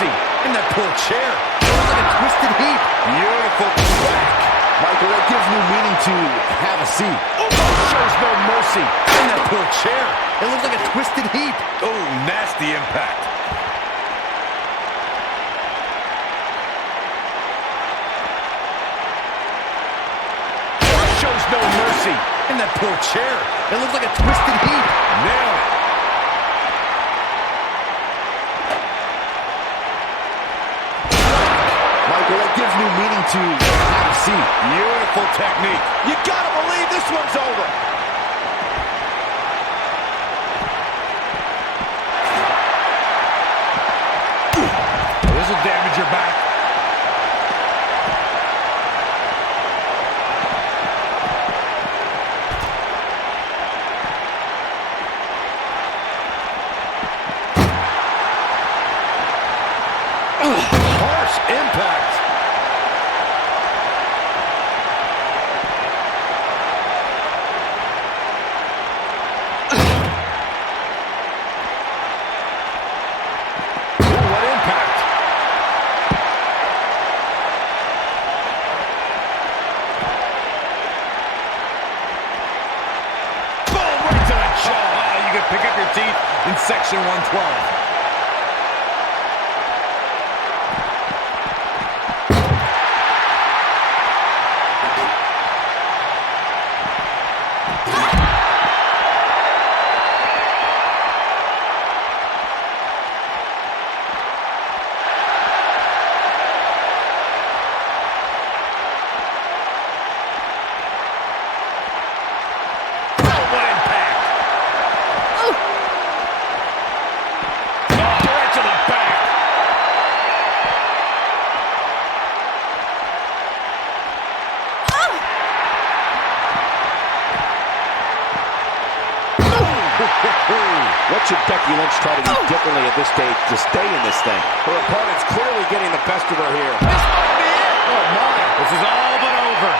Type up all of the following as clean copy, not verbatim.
mercy. And that poor chair. It looks like a twisted heap. Beautiful crack. Michael, that gives new meaning to have a seat. Oh, shows no mercy. And that poor chair. It looks like a twisted heap. Oh, nasty impact. Shows no mercy. And that poor chair. It looks like a twisted heap. Nailed it. Michael, that gives new meaning to have a seat. Beautiful technique. You gotta believe this one's over. This will damage your back. Harsh impact. What impact. Boom, right to the jaw. You can pick up your teeth in section 112. What should Becky Lynch try to do differently at this stage to stay in this thing? Her opponent's clearly getting the best of her here. This might be it. Oh, my. This is all but over.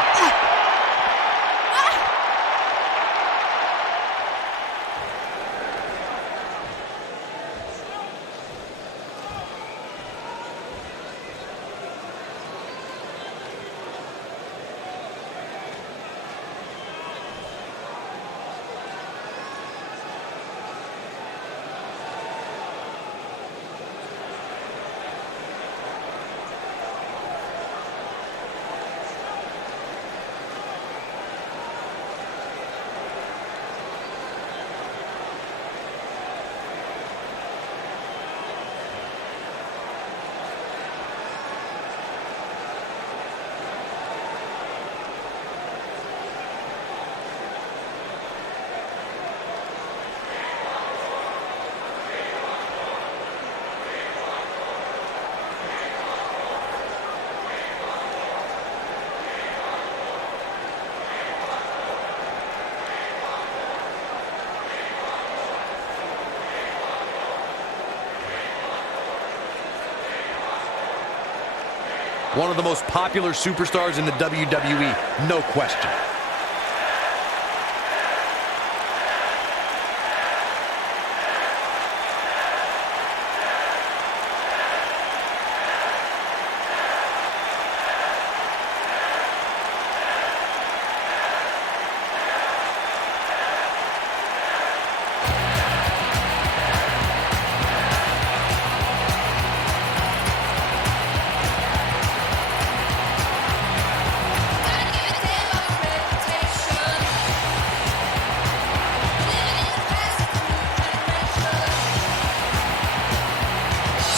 One of the most popular superstars in the WWE, no question.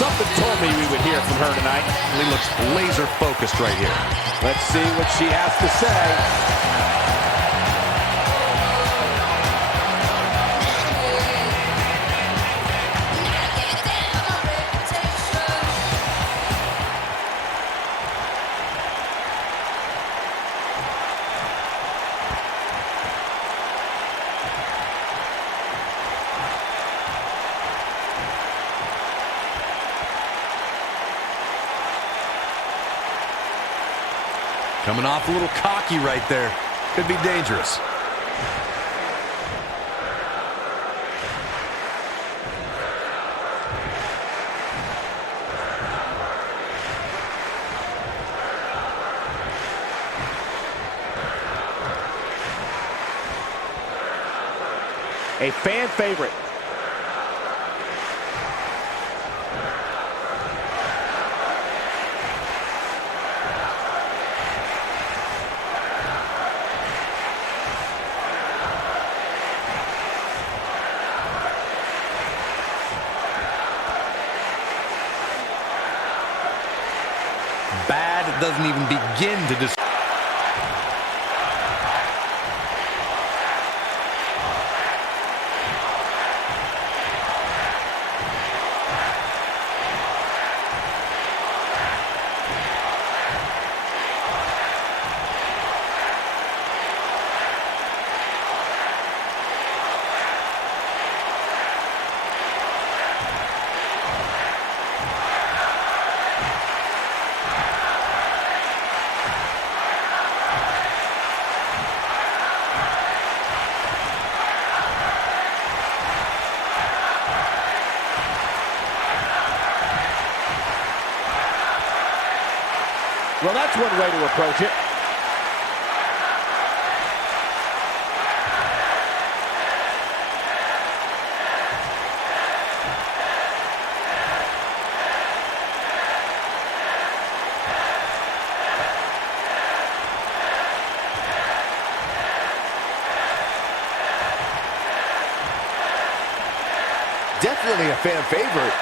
Something told me we would hear from her tonight. She looks laser focused right here. Let's see what she has to say. Coming off a little cocky right there. Could be dangerous. A fan favorite. Bad doesn't even begin to describe. Well, that's one way to approach it. Definitely a fan favorite.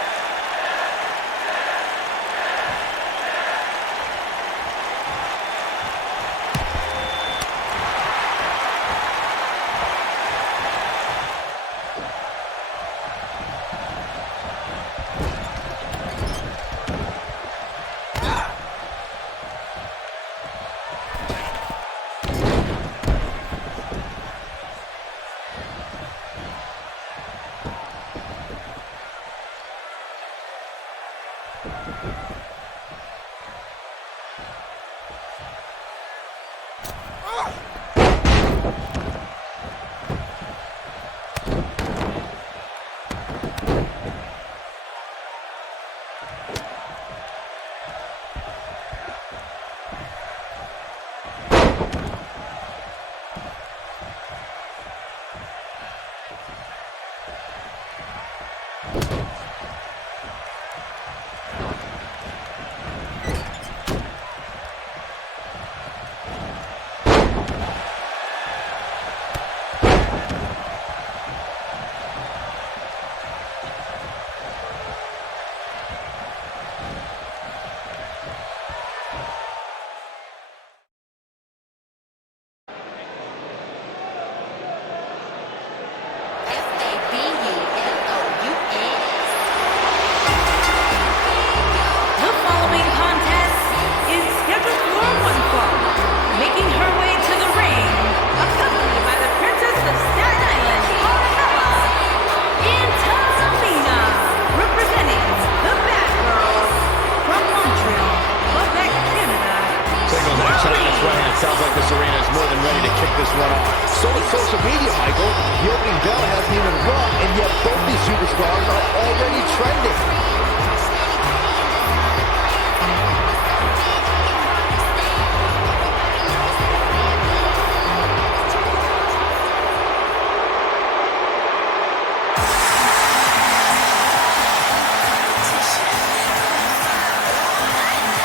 Sounds like this arena is more than ready to kick this one off. So is social media, Michael. The opening bell hasn't even rung, and yet both these superstars are already trending.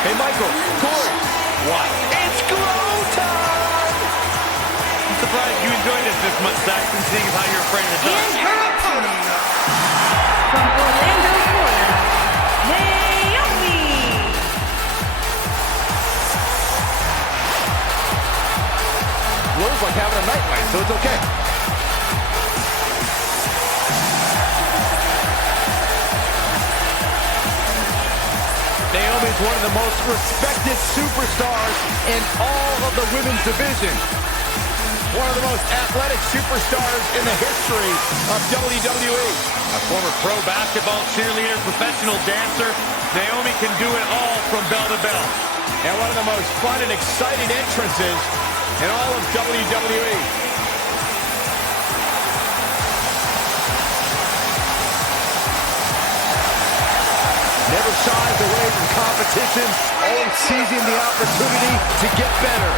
Hey, Michael, Corey. What? It's glow time! I'm surprised you enjoyed this much, Saxton, seeing how you're afraid of the dark. And her opponent, from Orlando, Florida, Naomi. Glow's like having a nightlight, so it's okay. Naomi is one of the most respected superstars in all of the women's division. One of the most athletic superstars in the history of WWE. A former pro basketball cheerleader, professional dancer, Naomi can do it all from bell to bell. And one of the most fun and exciting entrances in all of WWE. Never shies away from competition, always seizing the opportunity to get better.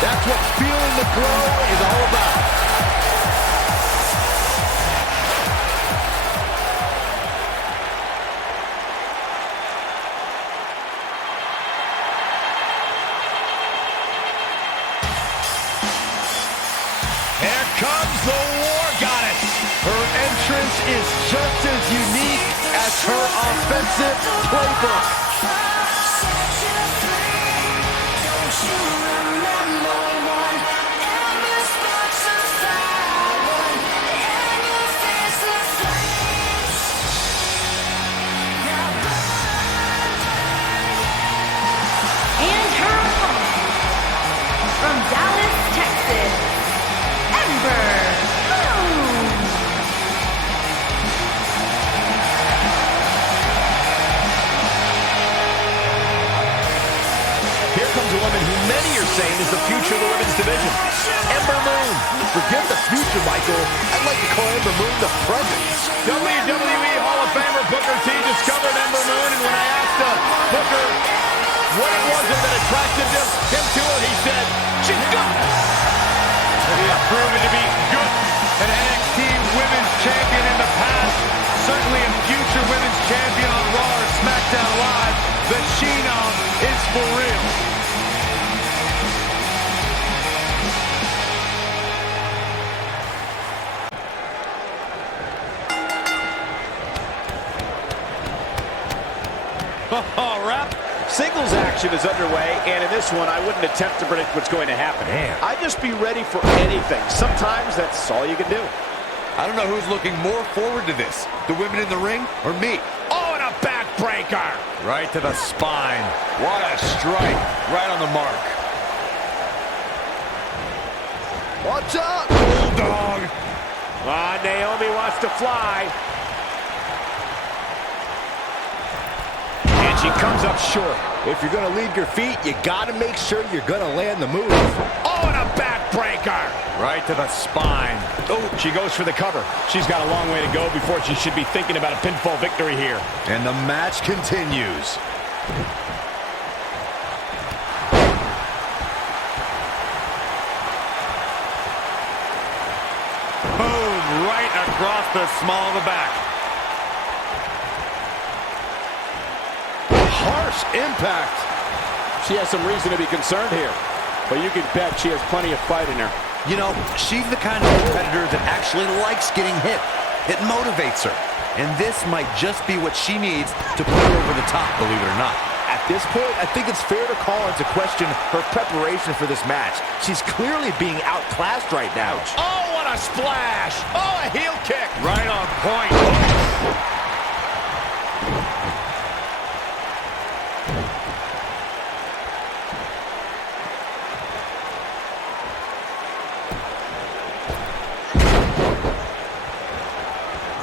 That's what feeling the glow is all about. her offensive playbook. And her opponent, from Dallas, Texas, Ember Moon. Here comes a woman who many are saying is the future of the women's division. Ember Moon. Forget the future, Michael. I'd like to call Ember Moon the present. WWE Hall of Famer Booker T discovered Ember Moon, and when I asked Booker what it was that attracted him to her, he said, she's good. She has proven to be good. An NXT Women's Champion in the past, certainly a future Women's Champion on Raw or SmackDown Live. The She-Nom is for real. Oh, rap. Singles action is underway, and in this one, I wouldn't attempt to predict what's going to happen. Man. I'd just be ready for anything. Sometimes that's all you can do. I don't know who's looking more forward to this, the women in the ring or me. Oh, and a backbreaker. Right to the spine. What a strike. Right on the mark. Watch out! Bulldog. Naomi wants to fly. And she comes up short. If you're going to leave your feet, you got to make sure you're going to land the move. Oh, and a backbreaker. Right to the spine. Oh, she goes for the cover. She's got a long way to go before she should be thinking about a pinfall victory here. And the match continues. Boom, right across the small of the back. Harsh impact. She has some reason to be concerned here, but you can bet she has plenty of fight in her. You know, she's the kind of competitor that actually likes getting hit. It motivates her. And this might just be what she needs to put her over the top, believe it or not. At this point, I think it's fair to call into question her preparation for this match. She's clearly being outclassed right now. Oh, what a splash! Oh, a heel kick! Right on point.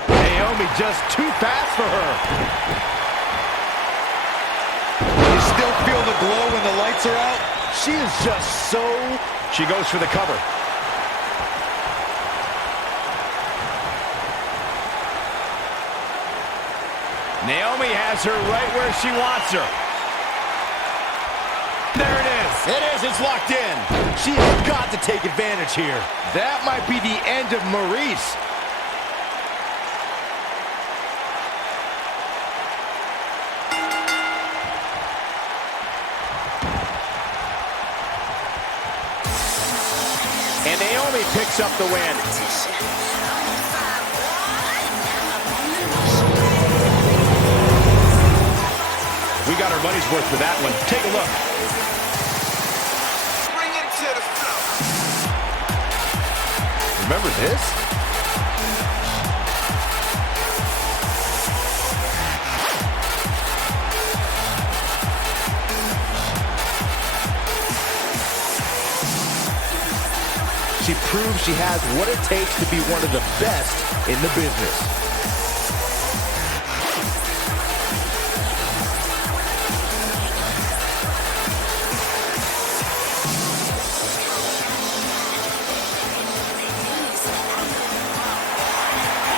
Naomi just too fast for her. You still feel the glow when the lights are out? She is just so... She goes for the cover. Naomi has her right where she wants her. There it is. It is, it's locked in. She has got to take advantage here. That might be the end of Maurice. And Naomi picks up the win. We got our money's worth for that one. Take a look. Bring it to the floor. Remember this? She proves she has what it takes to be one of the best in the business.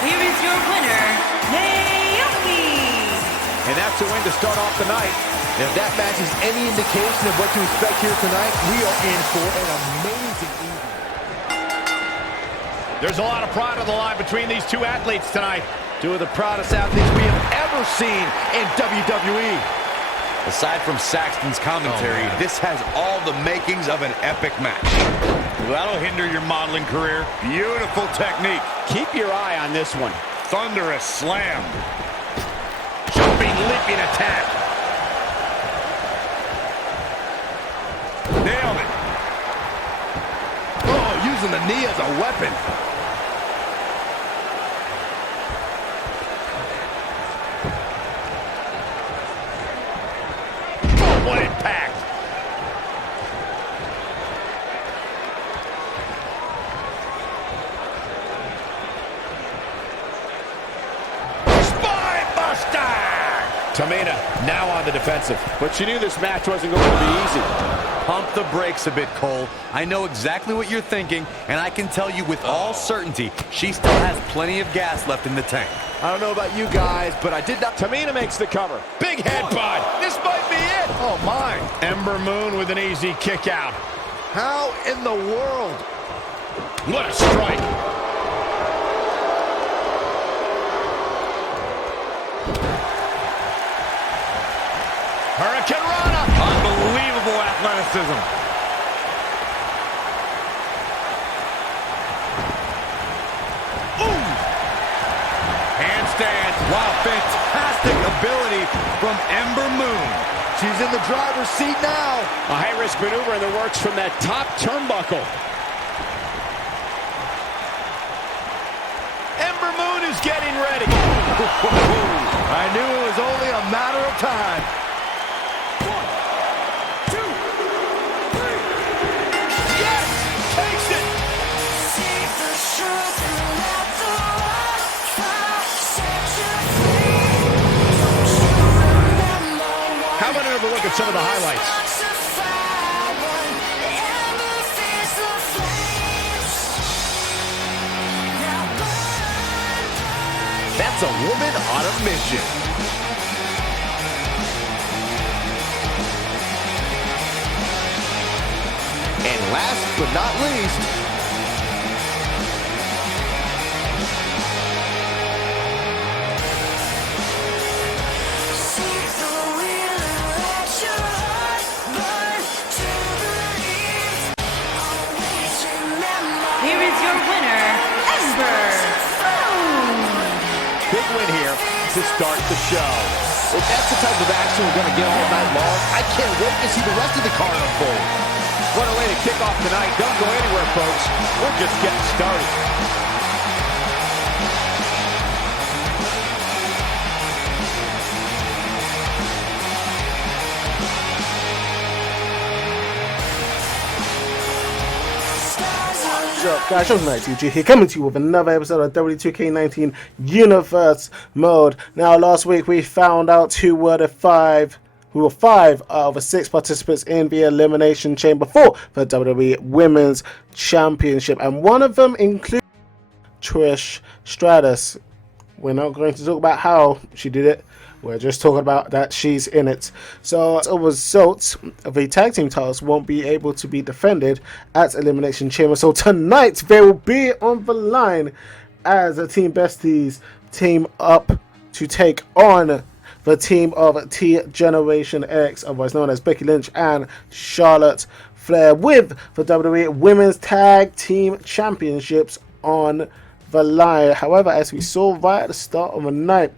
Here is your winner, Naomi. And that's a win to start off the night. And if that match is any indication of what to expect here tonight, we are in for an amazing evening. There's a lot of pride on the line between these two athletes tonight. Two of the proudest athletes we have ever seen in WWE. Aside from Saxton's commentary, this has all the makings of an epic match. That'll hinder your modeling career. Beautiful technique. Keep your eye on this one. Thunderous slam. sweeping attack. Nailed it. Oh, using the knee as a weapon. Oh, what impact. Tamina now on the defensive. But she knew this match wasn't going to be easy. Pump the brakes a bit, Cole. I know exactly what you're thinking, and I can tell you with all certainty, she still has plenty of gas left in the tank. I don't know about you guys, but I did not... Tamina makes the cover. Big headbutt. This might be it. Oh, my. Ember Moon with an easy kick out. How in the world? What a strike. Hurricane Rana. Unbelievable athleticism. Ooh. Handstand. Wow, fantastic ability from Ember Moon. She's in the driver's seat now. A high-risk maneuver in the works from that top turnbuckle. Ember Moon is getting ready. I knew it was only a matter of time. Look at some of the highlights. That's a woman on a mission. And last but not least, big win here to start the show. If that's the type of action we're going to get all night long, I can't wait to see the rest of the card unfold. What a way to kick off the night. Don't go anywhere, folks. We're just getting started. What's up, guys? Sean Knight TG here, coming to you with another episode of W2K19 Universe Mode. Now, last week we found out who were five out of the 6 participants in the Elimination Chamber for the WWE Women's Championship, and one of them includes Trish Stratus. We're not going to talk about how she did it. We're just talking about that she's in it. So, as a result, the tag team titles won't be able to be defended at Elimination Chamber. So tonight they will be on the line as the Team Besties team up to take on the team of T-Generation X, otherwise known as Becky Lynch and Charlotte Flair, with the WWE Women's Tag Team Championships on the line. However, as we saw right at the start of the night,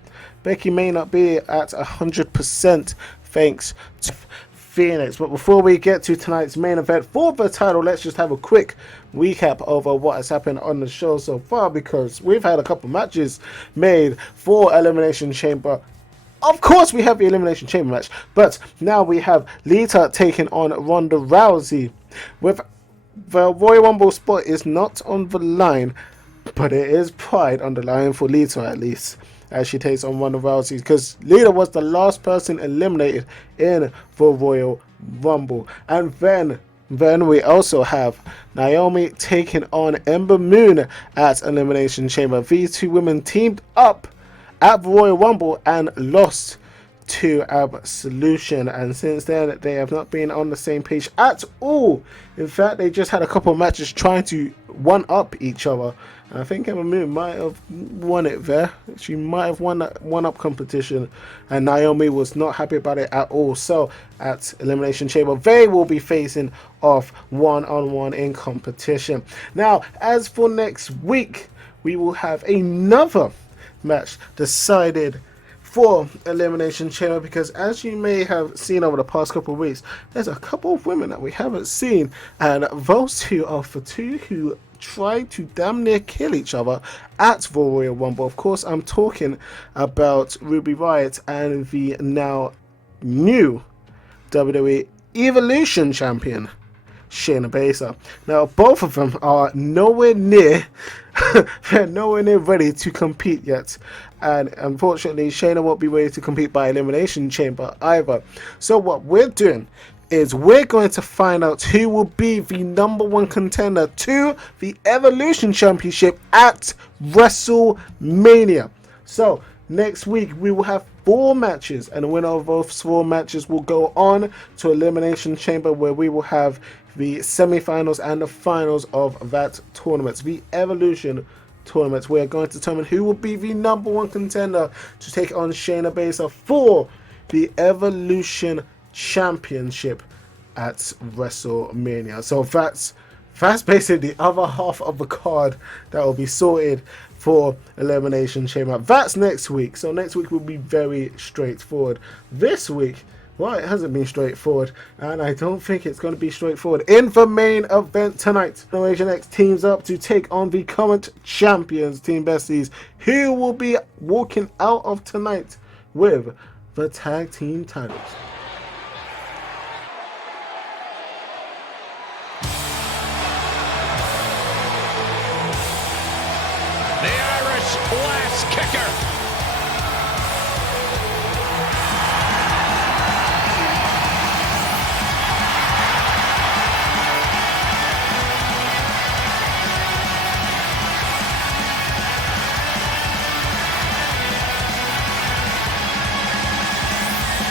Becky may not be at 100% thanks to Phoenix. But before we get to tonight's main event for the title, let's just have a quick recap over what has happened on the show so far, because we've had a couple matches made for Elimination Chamber. Of course, we have the Elimination Chamber match, but now we have Lita taking on Ronda Rousey. With the Royal Rumble spot is not on the line, but it is pride on the line for Lita, at least, as she takes on Ronda Rousey, because Lita was the last person eliminated in the Royal Rumble. And then we also have Naomi taking on Ember Moon at Elimination Chamber. These two women teamed up at the Royal Rumble and lost to Absolution, and since then they have not been on the same page at all. In fact, they just had a couple of matches trying to one up each other, and I think Ember Moon might have won it there. She might have won that one up competition, and Naomi was not happy about it at all. So at Elimination Chamber they will be facing off one-on-one in competition. Now, as for next week, we will have another match decided for Elimination Chamber, because as you may have seen over the past couple of weeks, there's a couple of women that we haven't seen, and those two are for two who tried to damn near kill each other at Royal Rumble. Of course, I'm talking about Ruby Riott and the now new WWE Evolution Champion, Shayna Baszler. Now, both of them are nowhere near they're nowhere near ready to compete yet, and unfortunately Shayna won't be ready to compete by Elimination Chamber either. So what we're doing is we're going to find out who will be the #1 contender to the Evolution Championship at WrestleMania. So next week we will have 4 matches, and the winner of those 4 matches will go on to Elimination Chamber, where we will have the semi-finals and the finals of that tournament, the Evolution tournament. We are going to determine who will be the #1 contender to take on Shayna Baszler for the Evolution Championship at WrestleMania. So that's basically the other half of the card that will be sorted for Elimination Chamber. That's next week. So next week will be very straightforward. This week, well, it hasn't been straightforward, and I don't think it's going to be straightforward. In the main event tonight, Generation X teams up to take on the current champions, Team Besties, who will be walking out of tonight with the tag team titles. The Irish Blast Kicker.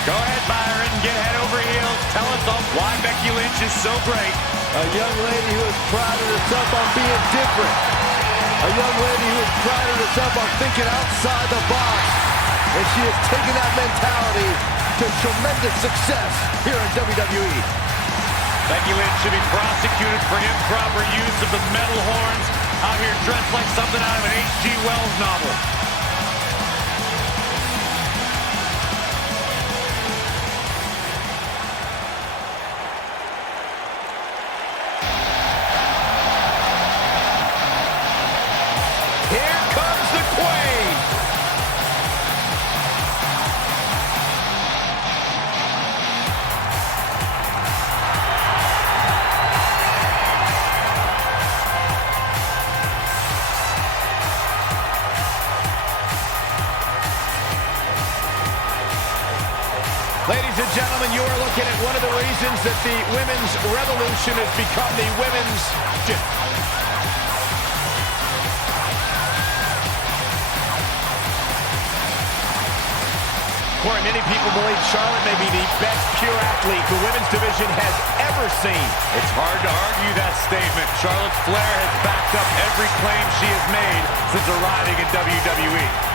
Go ahead, Byron. Get head over heels. Tell us all why Becky Lynch is so great. A young lady who has prided herself on being different. A young lady who has prided herself on thinking outside the box. And she has taken that mentality to tremendous success here in WWE. Becky Lynch should be prosecuted for improper use of the metal horns, out here dressed like something out of an H.G. Wells novel. Here comes the Queen. Ladies and gentlemen, you are looking at one of the reasons that the women's revolution has become the women's... Corey, many people believe Charlotte may be the best pure athlete the women's division has ever seen. It's hard to argue that statement. Charlotte Flair has backed up every claim she has made since arriving in WWE.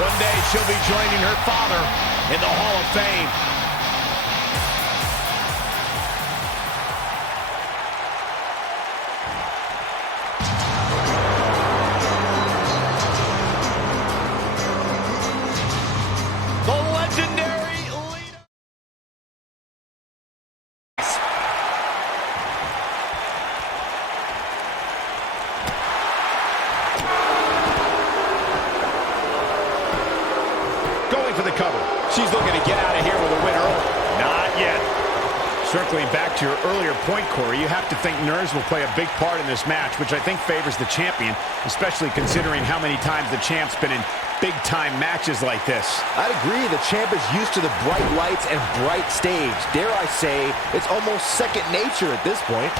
One day she'll be joining her father in the Hall of Fame. Going for the cover. She's looking to get out of here with a win early. Not yet. Circling back to your earlier point, Corey, you have to think nerves will play a big part in this match, which I think favors the champion, especially considering how many times the champ's been in big-time matches like this. I'd agree. The champ is used to the bright lights and bright stage. Dare I say, it's almost second nature at this point.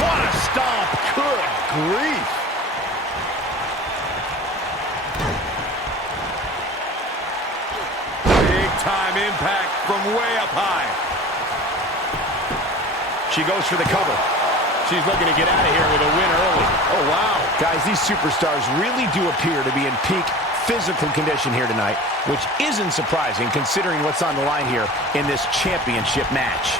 What a stomp. Good grief. Big-time impact from way up high. She goes for the cover. She's looking to get out of here with a win early. Oh, wow. Guys, these superstars really do appear to be in peak physical condition here tonight, which isn't surprising considering what's on the line here in this championship match.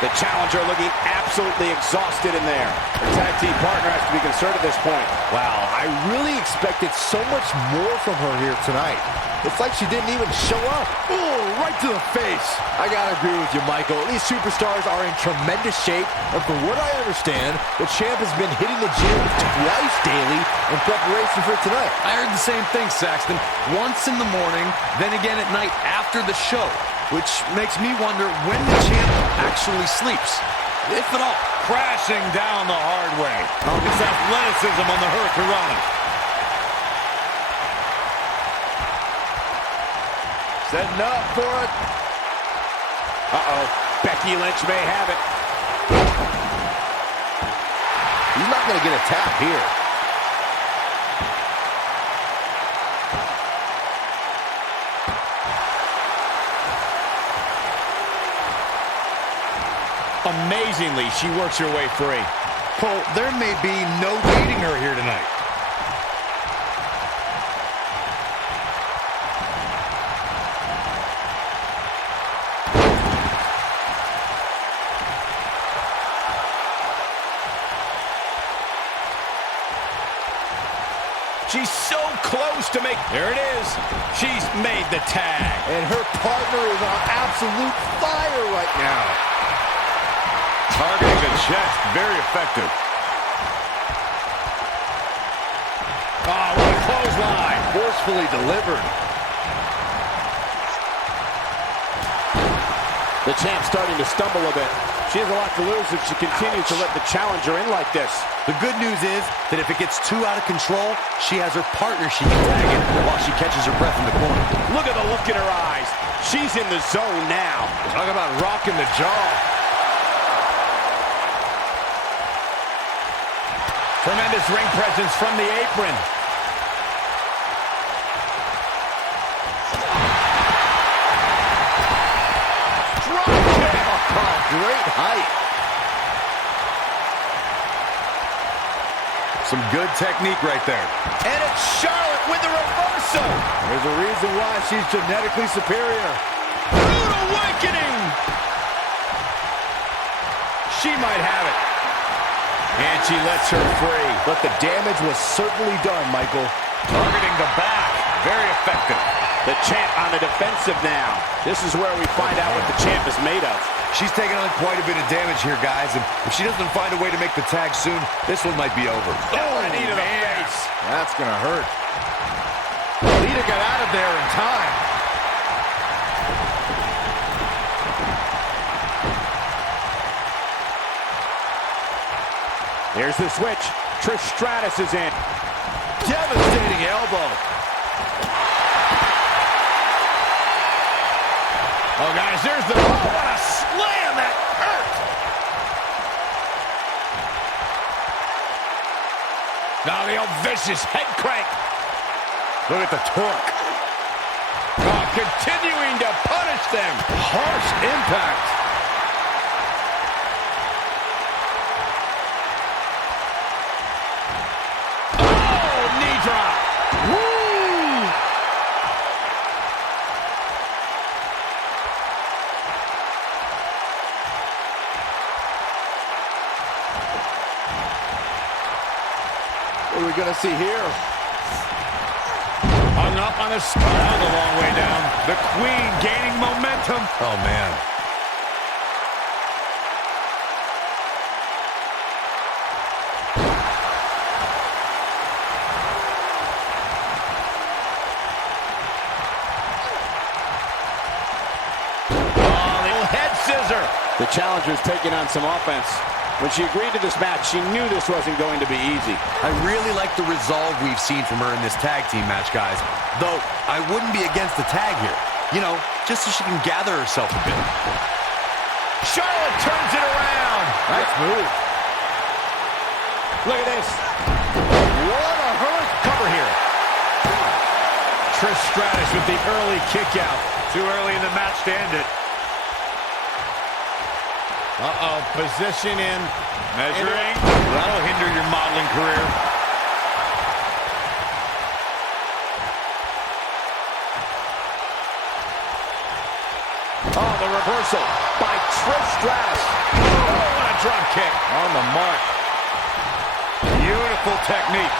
The challenger looking absolutely exhausted in there. The tag team partner has to be concerned at this point. Wow, I really expected so much more from her here tonight. It's like she didn't even show up. Oh, right to the face. I gotta agree with you, Michael. These superstars are in tremendous shape, and from what I understand, the champ has been hitting the gym twice daily in preparation for tonight. I heard the same thing, Saxton. Once in the morning, then again at night after the show, which makes me wonder when the champ actually sleeps, if at all. Crashing down the hard way. Oh, this athleticism on the Hurricanrana. Setting up for it. Uh-oh. Becky Lynch may have it. He's not going to get a tap here. Amazingly, she works her way free. Cole, there may be no beating her here tonight. She's so close to make... There it is. She's made the tag. And her partner is on absolute fire right now. Targeting the chest. Very effective. Oh, what a clothesline. Forcefully delivered. The champ starting to stumble a bit. She has a lot to lose if she continues to let the challenger in like this. The good news is that if it gets too out of control, she has her partner she can tag in while she catches her breath in the corner. Look at the look in her eyes. She's in the zone now. Talk about rocking the jaw. Tremendous ring presence from the apron. Drop kick. Oh, great height. Some good technique right there. And it's Charlotte with the reversal. There's a reason why she's genetically superior. Rude awakening. She might have it. And she lets her free. But the damage was certainly done, Michael. Targeting the back. Very effective. The champ on the defensive now. This is where we find out what the champ is made of. She's taking on quite a bit of damage here, guys, and if she doesn't find a way to make the tag soon, this one might be over. Oh, knee to the face. That's going to hurt. Lita got out of there in time. Here's the switch. Trish Stratus is in. Devastating elbow. Oh, guys, there's the... Oh, what a slam! That hurt! Now the old vicious head crank. Look at the torque. Oh, continuing to punish them. Harsh impact. Oh, knee drop. Woo! What are we going to see here? Hung up on a star the long way down. The queen gaining momentum. Oh, man. Oh, the old head scissor. The challenger's taking on some offense. When she agreed to this match, she knew this wasn't going to be easy. I really like the resolve we've seen from her in this tag team match, guys. Though, I wouldn't be against the tag here. You know, just so she can gather herself a bit. Charlotte turns it around. Nice move. Look at this. What a hurt. Cover here. Trish Stratus with the early kick out. Too early in the match to end it. Uh-oh, position in. Measuring. That'll hinder your modeling career. Oh, the reversal by Trish Stratus. kick. On the mark. Beautiful technique.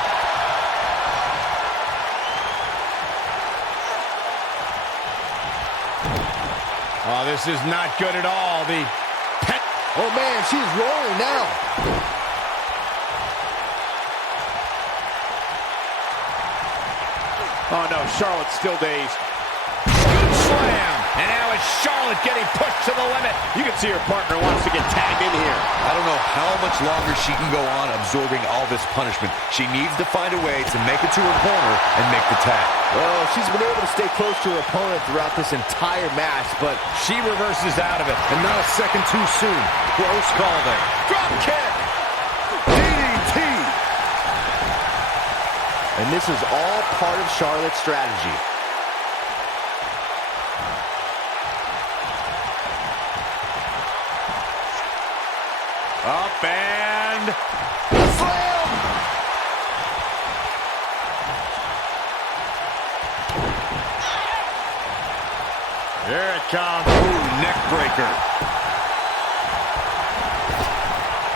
Oh, this is not good at all. Oh, man, she's rolling now. Oh, no, Charlotte's still dazed. Good slam. And now it's Charlotte getting pushed to the limit. You can see her partner wants to get tagged in here. I don't know how much longer she can go on absorbing all this punishment. She needs to find a way to make it to her corner and make the tag. Well, she's been able to stay close to her opponent throughout this entire match, but She reverses out of it. And not a second too soon. Close call there. Drop kick. DDT. and this is all part of Charlotte's strategy. Up and slam! Here it comes. Ooh, neck breaker.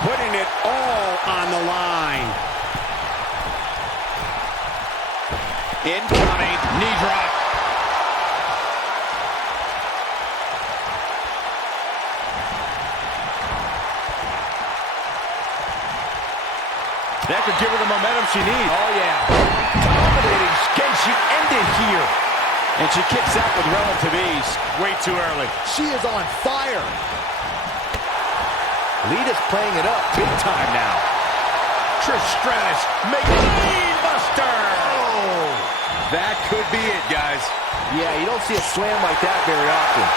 Putting it all on the line. Incoming knee drop. That could give her the momentum she needs. Oh, yeah. Dominating. Can she end it here? And she kicks out with relative ease. Way too early. She is on fire. Lita's playing it up big time now. Trish Stratus making a lead buster. Oh, that could be it, guys. Yeah, you don't see a slam like that very often.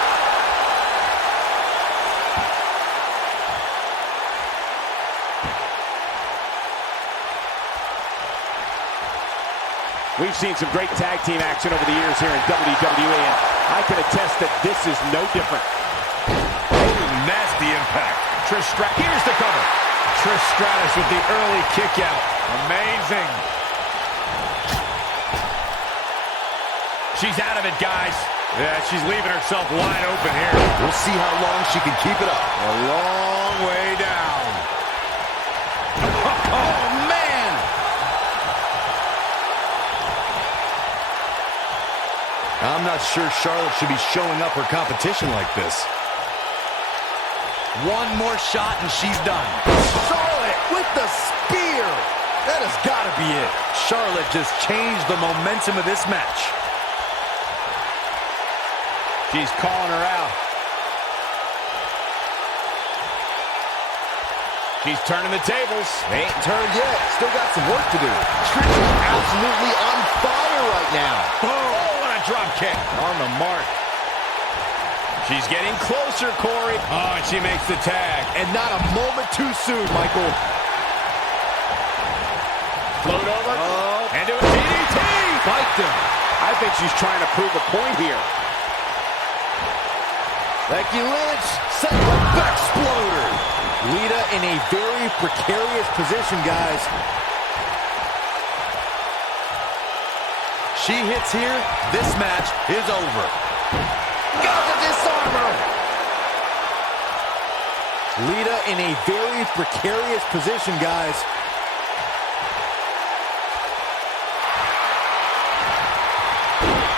We've seen some great tag team action over the years here in WWE, and I can attest that this is no different. Oh, nasty impact. Trish Stratus, here's the cover. Trish Stratus with the early kick out. Amazing. She's out of it, guys. Yeah, she's leaving herself wide open here. We'll see how long she can keep it up. A long way down. Oh, man! I'm not sure Charlotte should be showing up her competition like this. One more shot and she's done. Charlotte with the spear. That has got to be it. Charlotte just changed the momentum of this match. She's calling her out. She's turning the tables. They ain't turned yet. Still got some work to do. Trish is absolutely on fire right now. Oh, and a drop kick. On the mark. She's getting closer, Corey. Oh, and she makes the tag. And not a moment too soon, Michael. Float over. Oh. And do a DDT. Spiked him. I think she's trying to prove a point here. Becky Lynch set the backsploder. Lita in a very precarious position, guys. She hits here, this match is over. Got the disarmer. Lita in a very precarious position, guys.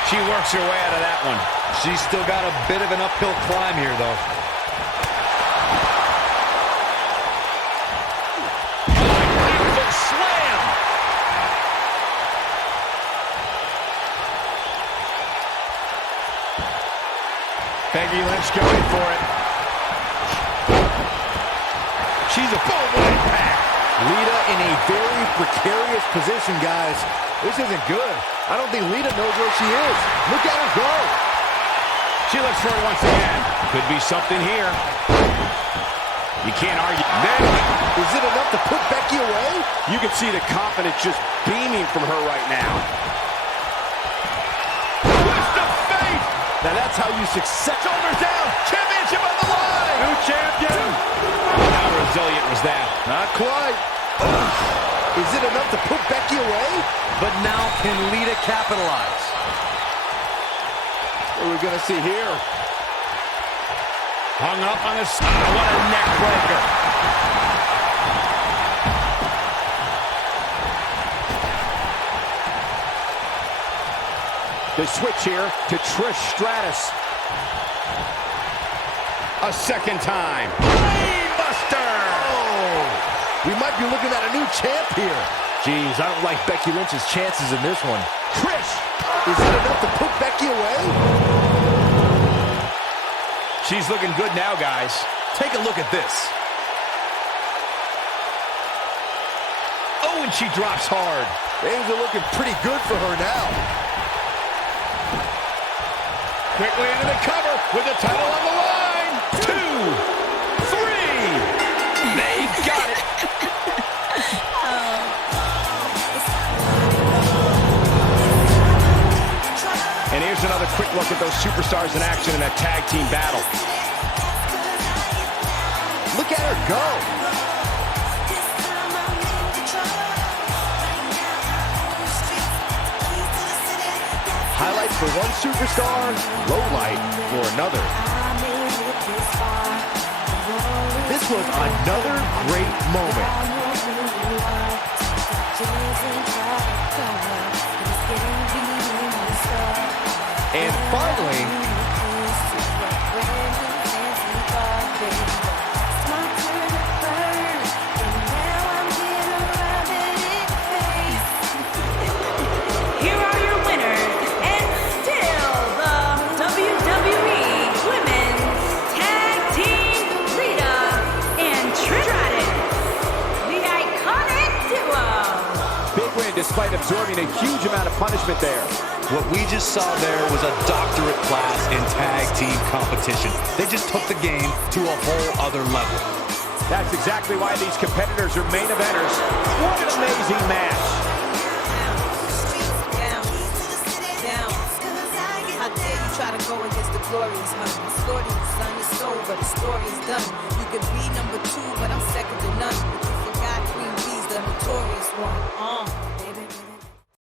She works her way out of that one. She's still got a bit of an uphill climb here, though. Beautiful slam. Becky Lynch going for it. She's a boom impact. Lita in a very precarious position, guys. This isn't good. I don't think Lita knows where she is. Look at her go. She looks for it once again. Could be something here. You can't argue. Is it enough to put Becky away? You can see the confidence just beaming from her right now. Twist of fate. Now that's how you success. Shoulders down. Championship on the line. New champion. How resilient was that? Not quite. Is it enough to put Becky away? But now can Lita capitalize? What are we going to see here? Hung up on the side. What a neck breaker. The switch here to Trish Stratus. A second time. Brainbuster! Oh, we might be looking at a new champ here. Jeez, I don't like Becky Lynch's chances in this one. Trish! Is it enough to put Becky away? She's looking good now, guys. Take a look at this. Oh, and she drops hard. Things are looking pretty good for her now. Quickly into the cover with the title on the line. 2, 3. They got it. And here's another quick look at those superstars in action in that tag team battle. Look at her go. Highlight for one superstar, low light for another. This was another great moment. And finally, Here are your winners, and still the WWE Women's Tag Team Rita and Trish Stratus, the iconic duo. Big win despite absorbing a huge amount of punishment there. What we just saw there was a doctorate class in tag team competition. They just took the game to a whole other level. That's exactly why these competitors are main eventers. What an amazing match. Down. How dare you try to go against the glorious hun? The story, son, is over. The story is done. You could be number 2, but I'm second to none. But you forgot Queen B's the notorious one. Baby.